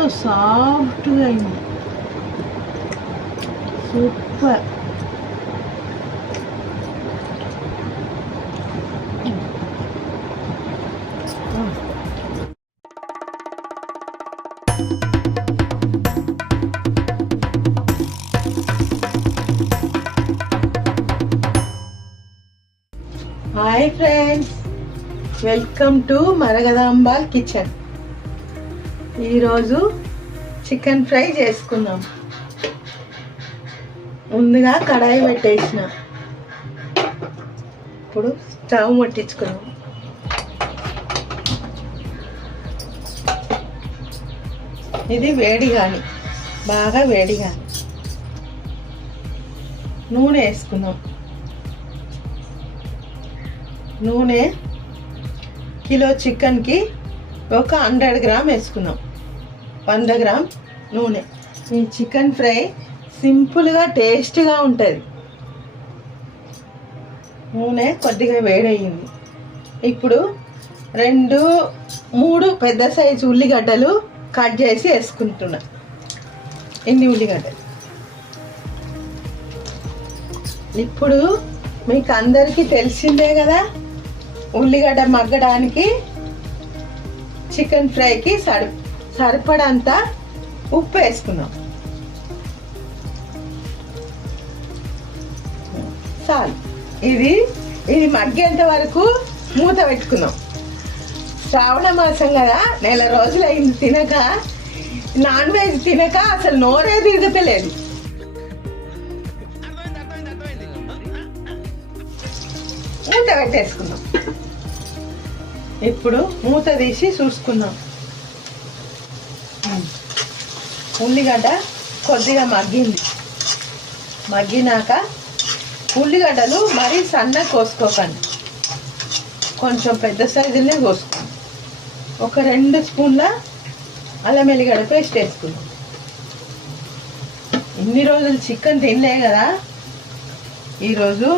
ఎంతో సాఫ్ట్గా అయింది. Super hi friends welcome to Maragadamba kitchen ఈరోజు చికెన్ ఫ్రై చేసుకుందాం. ముందుగా కడాయి పెట్టేసిన. ఇప్పుడు స్టవ్ ముట్టించుకున్నాం ఇది వేడి కానీ బాగా వేడి కానీ నూనె వేసుకుందాం. నూనె కిలో చికెన్కి ఒక హండ్రెడ్ గ్రామ్ వేసుకుందాం. వంద గ్రామ్ నూనె. ఈ చికెన్ ఫ్రై సింపుల్గా టేస్ట్గా ఉంటుంది. నూనె కొద్దిగా వేడయింది ఇప్పుడు రెండు మూడు పెద్ద సైజు ఉల్లిగడ్డలు కట్ చేసి వేసుకుంటున్నా. ఎన్ని ఉల్లిగడ్డలు? ఇప్పుడు మీకు అందరికీ తెలిసిందే కదా ఉల్లిగడ్డ మగ్గడానికి చికెన్ ఫ్రైకి సరి సరిపడంత ఉప్పు వేసుకున్నాం చాలు. ఇది ఇది మగ్గేంత వరకు మూత పెట్టుకున్నాం శ్రావణ మాసం కదా నెల రోజులు అయింది తినక నాన్ వెజ్ తినక అసలు నోరే తిరగతలేదు. మూత పెట్టేసుకుందాం. ఇప్పుడు మూత తీసి చూసుకుందాం. ఉల్లిగడ్డ కొద్దిగా మగ్గింది. మగ్గినాక ఉల్లిగడ్డలు మరీ సన్న కోసుకోకండి. కొంచెం పెద్ద సైజులే కోసుకోండి. ఒక రెండు స్పూన్ల అల్లం ఎల్లిగడ్డ పేస్ట్ వేసుకుందాం. ఇన్ని రోజులు చికెన్ తినలే కదా ఈరోజు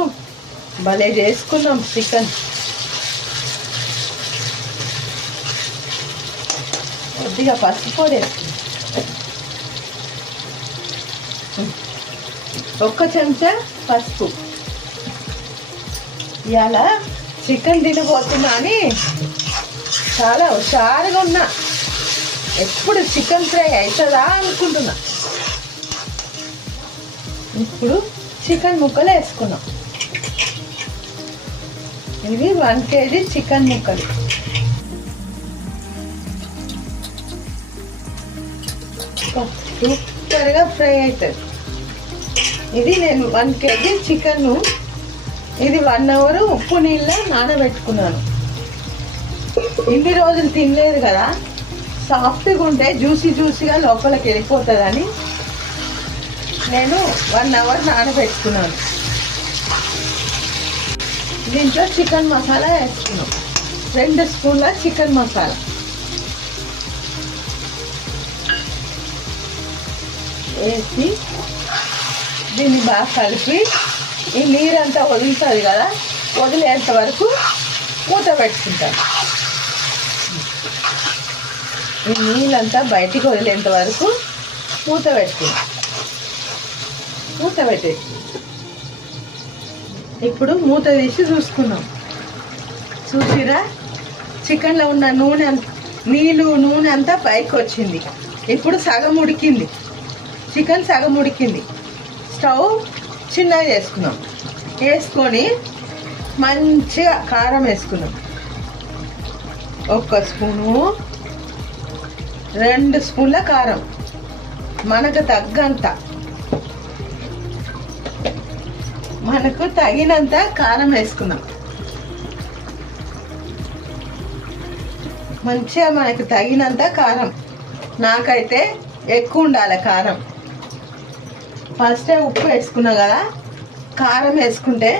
భలే చేసుకున్నాం చికెన్. కొద్దిగా పసుపు పొడి ఒక్క చెంచా పసుపు. ఇవాళ చికెన్ తినబోతున్నా అని చాలా హుషారుగా ఉన్నా. ఎప్పుడు చికెన్ ఫ్రై అవుతుందా అనుకుంటున్నా. ఇప్పుడు చికెన్ ముక్కలు వేసుకున్నాం. ఇవి వన్ కేజీ చికెన్ ముక్కలు. త్వరగా ఫ్రై అవుతుంది. ఇది నేను వన్ కేజీ చికెన్. ఇది వన్ అవర్ ఉప్పు నీళ్ళ నానబెట్టుకున్నాను. ఇన్ని రోజులు తినలేదు కదా సాఫ్ట్గా ఉంటే జ్యూసీ జ్యూసీగా లోపలికి వెళ్ళిపోతుందని నేను వన్ అవర్ నానబెట్టుకున్నాను. దీంట్లో చికెన్ మసాలా వేసుకున్నాం. రెండు స్పూన్ల చికెన్ మసాలా. వేసి దీన్ని బాగా కలిపి ఈ నీరంతా వదులుతుంది కదా వదిలేంత వరకు మూత పెట్టుకుంటాను ఈ నీళ్ళంతా బయటికి వదిలేంత వరకు మూత పెట్టుకుంటాం. మూత పెట్టేసి ఇప్పుడు మూత తీసి చూసుకున్నాం చూసిరా? చికెన్లో ఉన్న నూనె నీళ్ళు నూనె అంతా పైకి వచ్చింది. ఇప్పుడు సగం ఉడికింది. చికెన్ సగం ఉడికింది. స్టవ్ చిన్నగా చేసుకున్నాం. వేసుకొని మంచిగా కారం వేసుకున్నాం. ఒక్క స్పూను రెండు స్పూన్ల కారం. మనకు తగ్గంత. మనకు తగినంత కారం వేసుకున్నాం. మంచిగా మనకు తగినంత కారం. నాకైతే ఎక్కువ ఉండాలి కారం. ఫస్ట్ ఉప్పు వేసుకున్నా కదా కారం వేసుకుంటే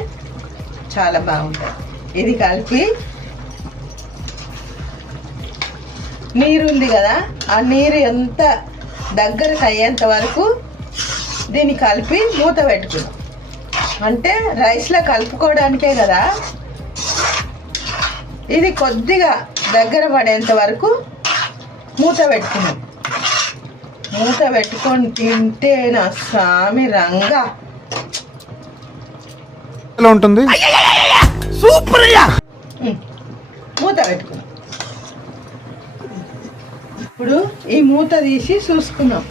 చాలా బాగుంటుంది. ఇది కలిపి నీరు ఉంది కదా ఆ నీరు ఎంత దగ్గరకు అయ్యేంత వరకు దీన్ని కలిపి మూత పెట్టుకున్నాం అంటే రైస్లో కలుపుకోవడానికే కదా ఇది కొద్దిగా దగ్గర పడేంత వరకు మూత పెట్టుకున్నాం మూత పెట్టుకొని తింటే నా స్వామి రంగా ఎలా ఉంటుంది ఉమ్. మూత పెట్టుకున్నాం ఇప్పుడు ఈ మూత తీసి చూసుకున్నాం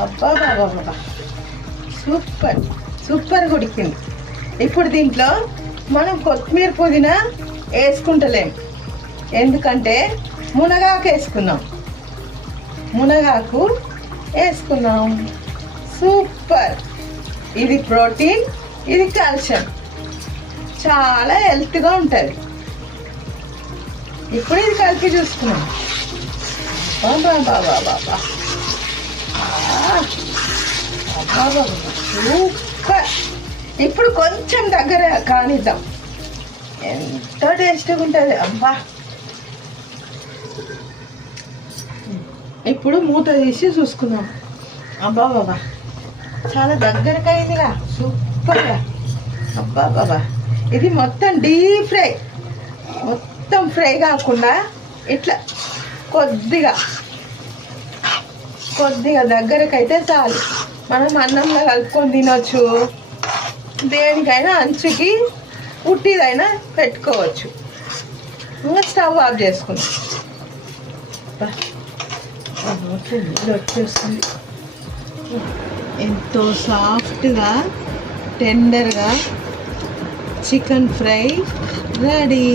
అబ్బా బాబా బాబా సూపర్ సూపర్ ఉడికింది ఇప్పుడు దీంట్లో మనం కొత్తిమీర పుదీనా వేసుకుంటలేం ఎందుకంటే మునగాకు వేసుకున్నాం మునగాకు వేసుకున్నాం. సూపర్. ఇది ప్రోటీన్ ఇది కాల్షియం. చాలా హెల్త్గా ఉంటుంది. ఇప్పుడు ఇది కలిపి చూసుకున్నాం బాబా బాబా బాబా సూపర్. ఇప్పుడు కొంచెం దగ్గర కానిద్దాం. ఎంత టేస్ట్గా ఉంటుంది అబ్బా. ఇప్పుడు మూత తీసి చూసుకుందాం. అబ్బా బాబా చాలా దగ్గరకైందిగా సూపర్గా అబ్బా బాబా ఇది మొత్తం డీప్ ఫ్రై. మొత్తం ఫ్రై కాకుండా ఇట్లా కొద్దిగా కొద్దిగా దగ్గరకైతే చాలు. మనం అన్నంలో కలుపుకొని తినొచ్చు. దేనికైనా అంచుకి ఉట్టిదైనా పెట్టుకోవచ్చు. ఇంకా స్టవ్ ఆఫ్ చేసుకుందాం. ఫుడ్ వచ్చేస్తుంది ఎంతో సాఫ్ట్గా టెండర్గా చికెన్ ఫ్రై రెడీ.